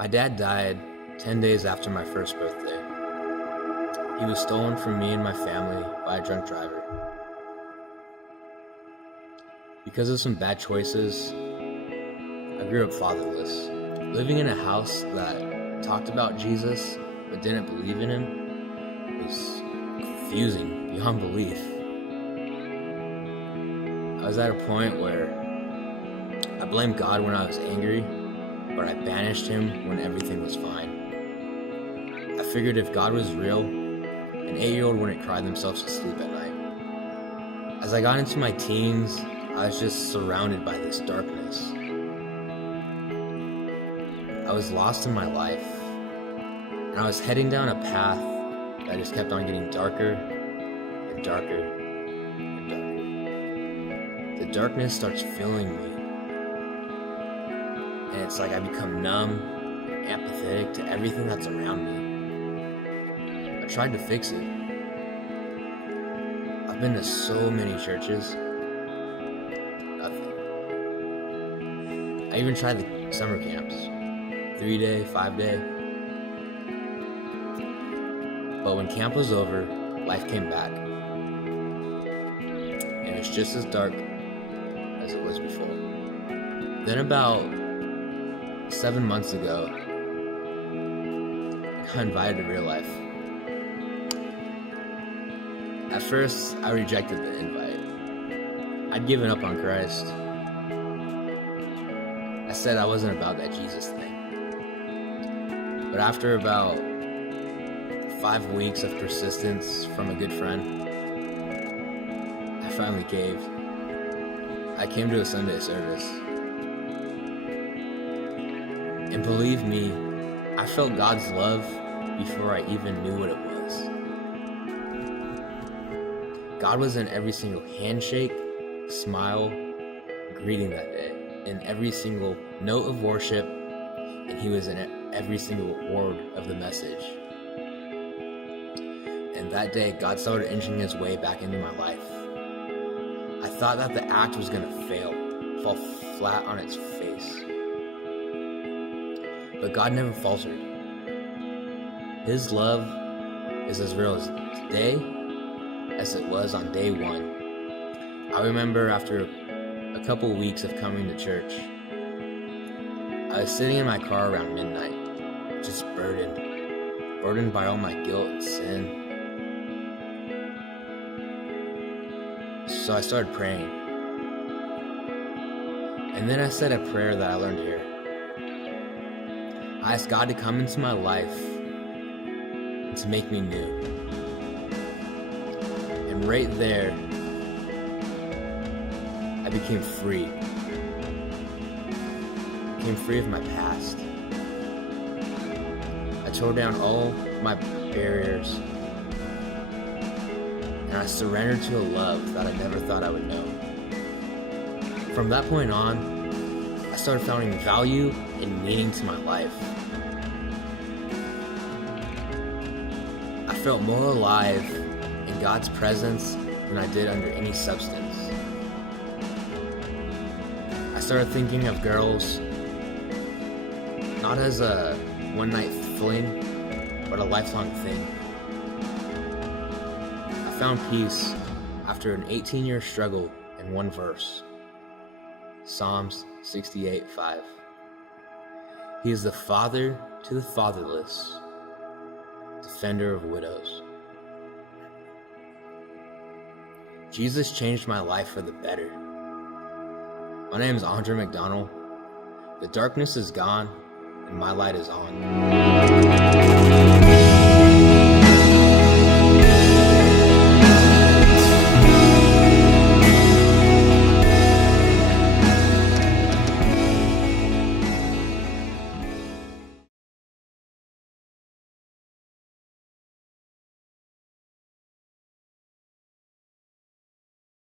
My dad died 10 days after my first birthday. He was stolen from me and my family by a drunk driver. Because of some bad choices, I grew up fatherless. Living in a house that talked about Jesus but didn't believe in him was confusing beyond belief. I was at a point where I blamed God when I was angry, but I banished him when everything was fine. I figured if God was real, an 8-year-old wouldn't cry themselves to sleep at night. As I got into my teens, I was just surrounded by this darkness. I was lost in my life, and I was heading down a path that just kept on getting darker and darker and darker. The darkness starts filling me, and it's like I become numb and apathetic to everything that's around me. I tried to fix it. I've been to so many churches. Nothing. I even tried the summer camps, 3-day, 5-day. But when camp was over, life came back. And it's just as dark as it was before. Then about 7 months ago, I got invited to real life. At first, I rejected the invite. I'd given up on Christ. I said I wasn't about that Jesus thing. But after about 5 weeks of persistence from a good friend, I finally caved. I came to a Sunday service. And believe me, I felt God's love before I even knew what it was. God was in every single handshake, smile, greeting that day, in every single note of worship, and he was in every single word of the message. And that day, God started inching his way back into my life. I thought that the act was going to fail, fall flat on its face. But God never faltered. His love is as real as today as it was on day one. I remember after a couple weeks of coming to church, I was sitting in my car around midnight, just burdened by all my guilt and sin. So I started praying. And then I said a prayer that I learned here. I asked God to come into my life and to make me new. And right there, I became free. I became free of my past. I tore down all my barriers, and I surrendered to a love that I never thought I would know. From that point on, I started finding value and meaning to my life. I felt more alive in God's presence than I did under any substance. I started thinking of girls not as a one-night fling, but a lifelong thing. I found peace after an 18-year struggle in one verse. Psalms 68:5. He is the father to the fatherless, defender of widows. Jesus changed my life for the better. My name is Aandre. The darkness is gone and my light is on.